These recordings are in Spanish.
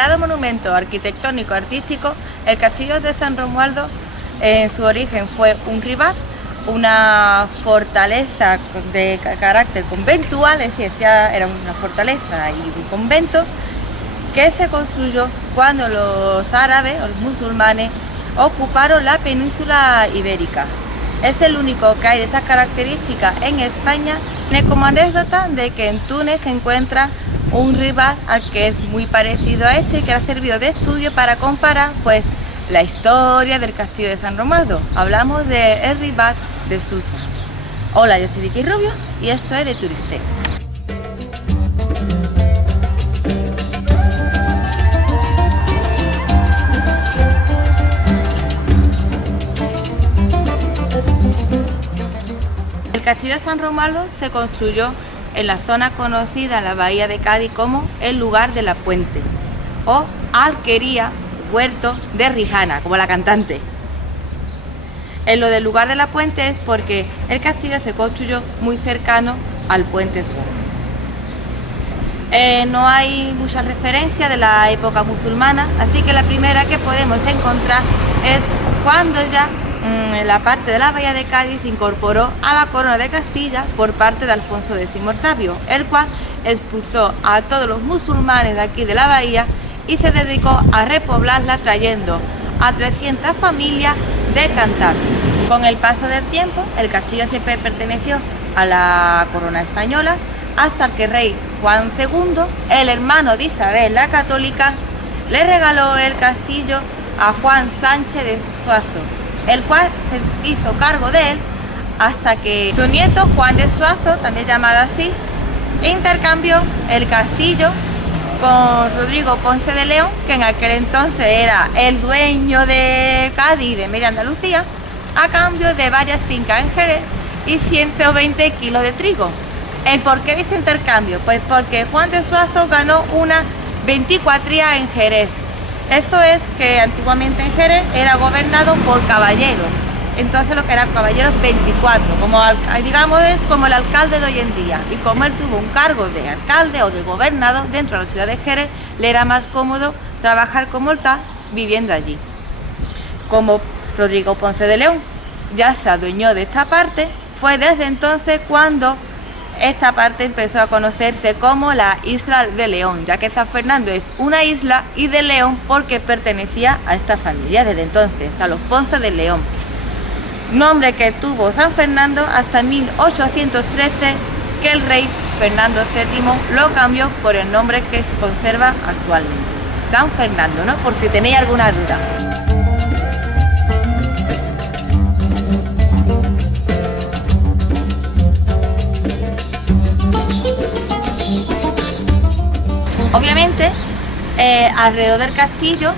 Declarado monumento arquitectónico artístico, el castillo de San Romualdo en su origen fue un ribat, una fortaleza de carácter conventual, es decir, era una fortaleza y un convento que se construyó cuando los árabes o los musulmanes ocuparon la península ibérica. Es el único que hay de estas características en España. Tiene como anécdota de que en Túnez se encuentra un ribat al que es muy parecido a este, que ha servido de estudio para comparar pues la historia del castillo de San Romualdo. Hablamos del ribat de Susa. Hola, yo soy Vicky Rubio y esto es de Turisteo. El castillo de San Romualdo se construyó en la zona conocida en la bahía de Cádiz como el lugar de la Puente o Alquería Huerto de Rijana, como la cantante. En lo del lugar de la Puente es porque el castillo se construyó muy cercano al puente Suez. No hay mucha referencia de la época musulmana, así que la primera que podemos encontrar es cuando ya la parte de la bahía de Cádiz se incorporó a la corona de Castilla por parte de Alfonso X el Sabio, el cual expulsó a todos los musulmanes de aquí de la bahía y se dedicó a repoblarla trayendo a 300 familias de Cantabria. Con el paso del tiempo, el castillo siempre perteneció a la corona española hasta que el rey Juan II, el hermano de Isabel la Católica, le regaló el castillo a Juan Sánchez de Suazo, el cual se hizo cargo de él hasta que su nieto Juan de Suazo, también llamado así, intercambió el castillo con Rodrigo Ponce de León, que en aquel entonces era el dueño de Cádiz, de media Andalucía, a cambio de varias fincas en Jerez y 120 kilos de trigo. ¿El porqué de este intercambio? Pues porque Juan de Suazo ganó una 24ría en Jerez. Eso es que antiguamente en Jerez era gobernado por caballeros. Entonces lo que eran caballeros 24, como digamos es como el alcalde de hoy en día. Y como él tuvo un cargo de alcalde o de gobernador dentro de la ciudad de Jerez, le era más cómodo trabajar como tal viviendo allí. Como Rodrigo Ponce de León ya se adueñó de esta parte, fue desde entonces cuando esta parte empezó a conocerse como la Isla de León, ya que San Fernando es una isla y de León porque pertenecía a esta familia desde entonces, a los Ponce de León. Nombre que tuvo San Fernando hasta 1813, que el rey Fernando VII lo cambió por el nombre que se conserva actualmente, San Fernando, ¿no? Por si tenéis alguna duda. Obviamente, alrededor del castillo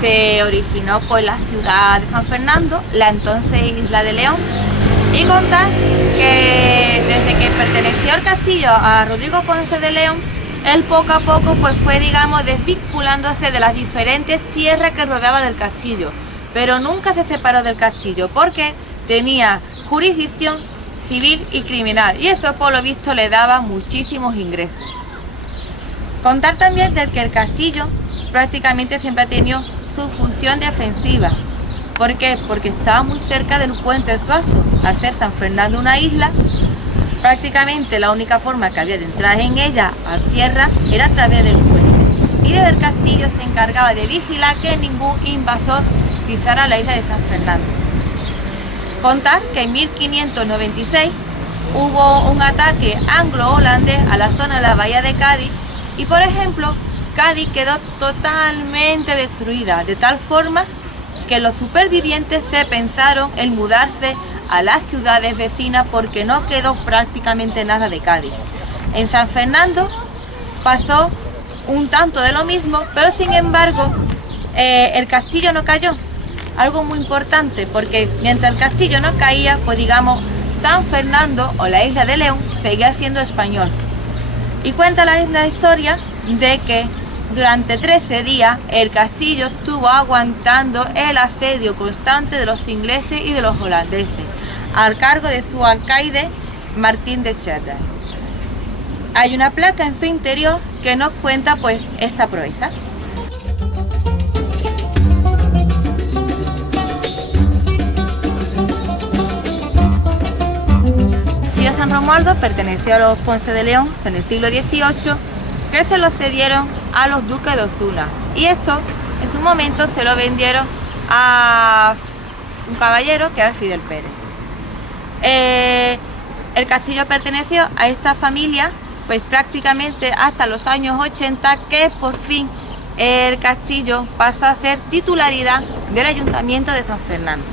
se originó pues la ciudad de San Fernando, la entonces Isla de León, y contar que desde que perteneció el castillo a Rodrigo Ponce de León, él poco a poco pues fue, digamos, desvinculándose de las diferentes tierras que rodeaban del castillo, pero nunca se separó del castillo porque tenía jurisdicción civil y criminal, y eso por lo visto le daba muchísimos ingresos. Contar también de que el castillo prácticamente siempre ha tenido su función defensiva. ¿Por qué? Porque estaba muy cerca del puente Suazo. Al ser San Fernando una isla, prácticamente la única forma que había de entrar en ella a tierra era a través del puente. Y desde el castillo se encargaba de vigilar que ningún invasor pisara la isla de San Fernando. Contar que en 1596 hubo un ataque anglo-holandés a la zona de la bahía de Cádiz y, por ejemplo, Cádiz quedó totalmente destruida, de tal forma que los supervivientes se pensaron en mudarse a las ciudades vecinas porque no quedó prácticamente nada de Cádiz. En San Fernando pasó un tanto de lo mismo, pero sin embargo el castillo no cayó. Algo muy importante, porque mientras el castillo no caía, pues digamos, San Fernando o la Isla de León seguía siendo español. Y cuenta la historia de que durante 13 días el castillo estuvo aguantando el asedio constante de los ingleses y de los holandeses, al cargo de su alcaide Martín de Scherder. Hay una placa en su interior que nos cuenta pues esta proeza. San Romualdo perteneció a los Ponce de León en el siglo XVIII, que se lo cedieron a los duques de Osuna, y esto en su momento se lo vendieron a un caballero que era Fidel Pérez. El castillo perteneció a esta familia pues prácticamente hasta los años 80, que por fin el castillo pasa a ser titularidad del Ayuntamiento de San Fernando.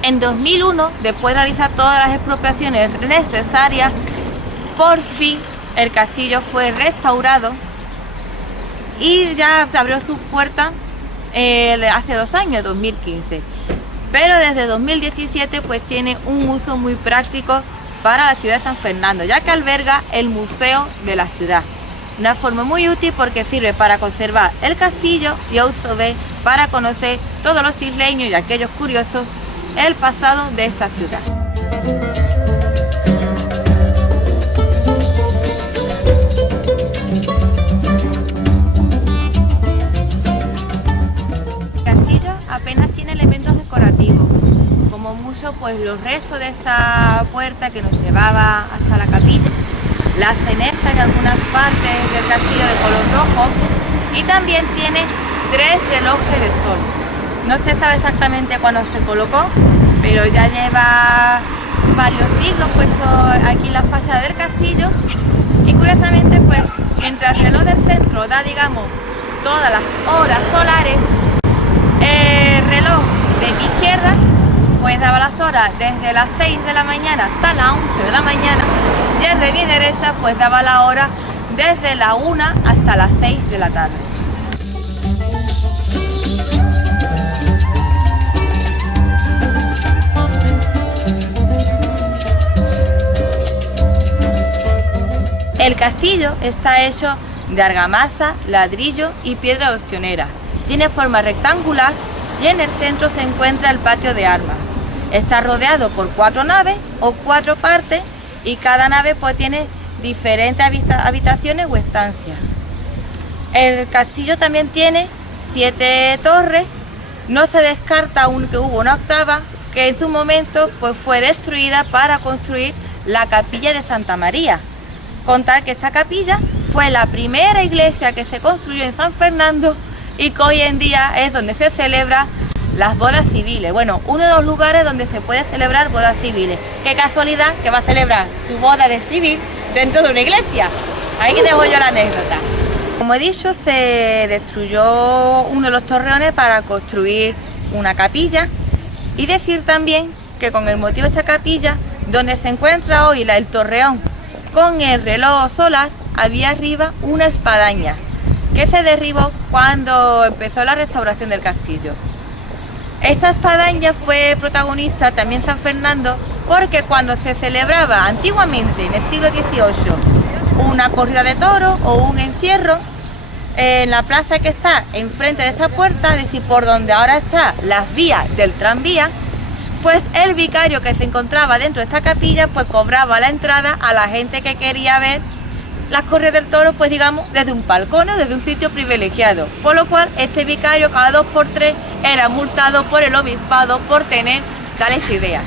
En 2001, después de realizar todas las expropiaciones necesarias, por fin el castillo fue restaurado y ya se abrió sus puertas hace 2 años, 2015. Pero desde 2017 pues tiene un uso muy práctico para la ciudad de San Fernando, ya que alberga el Museo de la Ciudad. Una forma muy útil porque sirve para conservar el castillo y a su vez para conocer todos los isleños y aquellos curiosos el pasado de esta ciudad. El castillo apenas tiene elementos decorativos, como mucho pues los restos de esta puerta que nos llevaba hasta la capilla, la cenefa en algunas partes del castillo de color rojo, y también tiene 3 relojes de sol. No se sabe exactamente cuándo se colocó, pero ya lleva varios siglos puesto aquí en la fachada del castillo, y curiosamente pues mientras el reloj del centro da digamos todas las horas solares, el reloj de mi izquierda pues daba las horas desde las 6 de la mañana hasta las 11 de la mañana, y el de mi derecha pues daba la hora desde la 1 hasta las 6 de la tarde. El castillo está hecho de argamasa, ladrillo y piedra ostionera. Tiene forma rectangular y en el centro se encuentra el patio de armas. Está rodeado por 4 naves o 4 partes, y cada nave pues tiene diferentes habitaciones o estancias. El castillo también tiene 7 torres. No se descarta aún que hubo una 8ª que en su momento pues fue destruida para construir la capilla de Santa María. Contar que esta capilla fue la primera iglesia que se construyó en San Fernando y que hoy en día es donde se celebran las bodas civiles. Bueno, uno de los lugares donde se puede celebrar bodas civiles. Qué casualidad que va a celebrar tu boda de civil dentro de una iglesia. Ahí dejo yo la anécdota. Como he dicho, se destruyó uno de los torreones para construir una capilla, y decir también que con el motivo de esta capilla, donde se encuentra hoy el torreón con el reloj solar, había arriba una espadaña que se derribó cuando empezó la restauración del castillo. Esta espadaña fue protagonista también San Fernando porque cuando se celebraba antiguamente en el siglo XVIII una corrida de toros o un encierro, en la plaza que está enfrente de esta puerta, es decir, por donde ahora están las vías del tranvía, pues el vicario que se encontraba dentro de esta capilla pues cobraba la entrada a la gente que quería ver las corridas del toro, pues digamos desde un balcón o desde un sitio privilegiado, por lo cual este vicario cada 2 por 3 era multado por el obispado por tener tales ideas.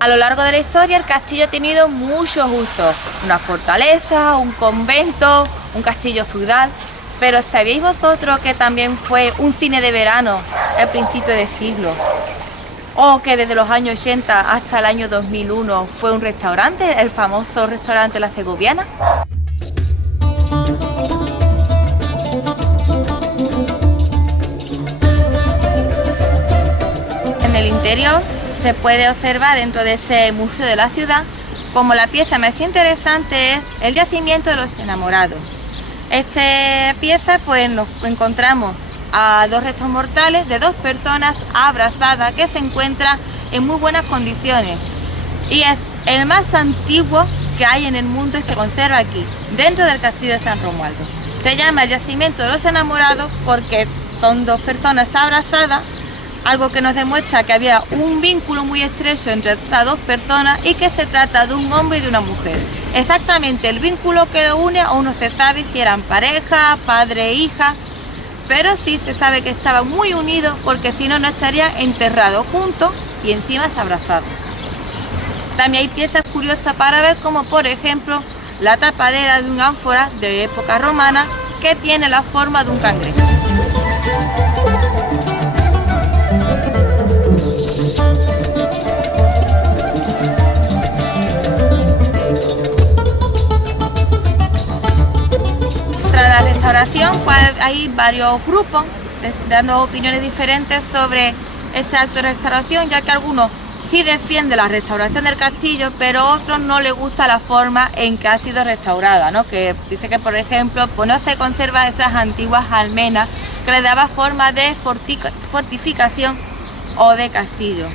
A lo largo de la historia el castillo ha tenido muchos usos, una fortaleza, un convento, un castillo feudal, pero ¿sabíais vosotros que también fue un cine de verano al principio de siglo? O que desde los años 80 hasta el año 2001 fue un restaurante, el famoso restaurante La Segoviana. En el interior se puede observar dentro de este museo de la ciudad como la pieza más interesante es el yacimiento de los enamorados. Esta pieza pues nos encontramos a 2 restos mortales de 2 personas abrazadas que se encuentran en muy buenas condiciones, y es el más antiguo que hay en el mundo y se conserva aquí, dentro del castillo de San Romualdo. Se llama el yacimiento de los enamorados porque son 2 personas abrazadas, algo que nos demuestra que había un vínculo muy estrecho entre estas 2 personas y que se trata de un hombre y de una mujer. exactamente el vínculo que lo une, aún no se sabe si eran pareja, padre e hija, pero sí se sabe que estaban muy unidos porque si no, no estarían enterrados juntos y encima abrazados. También hay piezas curiosas para ver, como por ejemplo la tapadera de un ánfora de época romana que tiene la forma de un cangrejo. Tras la restauración, pues hay varios grupos dando opiniones diferentes sobre este acto de restauración, ya que algunos sí defienden la restauración del castillo, pero a otros no les gusta la forma en que ha sido restaurada, ¿no? Que dice que, por ejemplo, pues no se conserva esas antiguas almenas que le daba forma de fortificación o de castillo.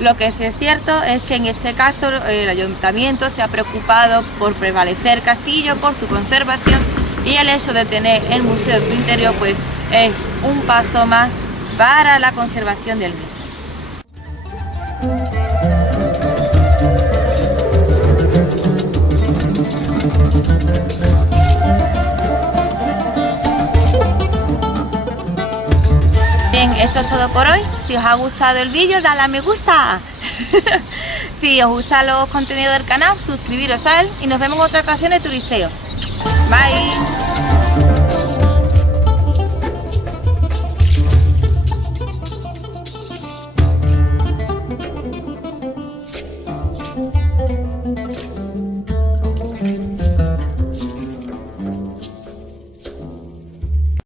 Lo que sí es cierto es que en este caso el ayuntamiento se ha preocupado por prevalecer el castillo, por su conservación, y el hecho de tener el museo de su interior pues es un paso más para la conservación del mismo. Bien, esto es todo por hoy. Si os ha gustado el vídeo, dale a me gusta. Si os gustan los contenidos del canal, suscribiros a él y nos vemos en otra ocasión de turisteo. Bye.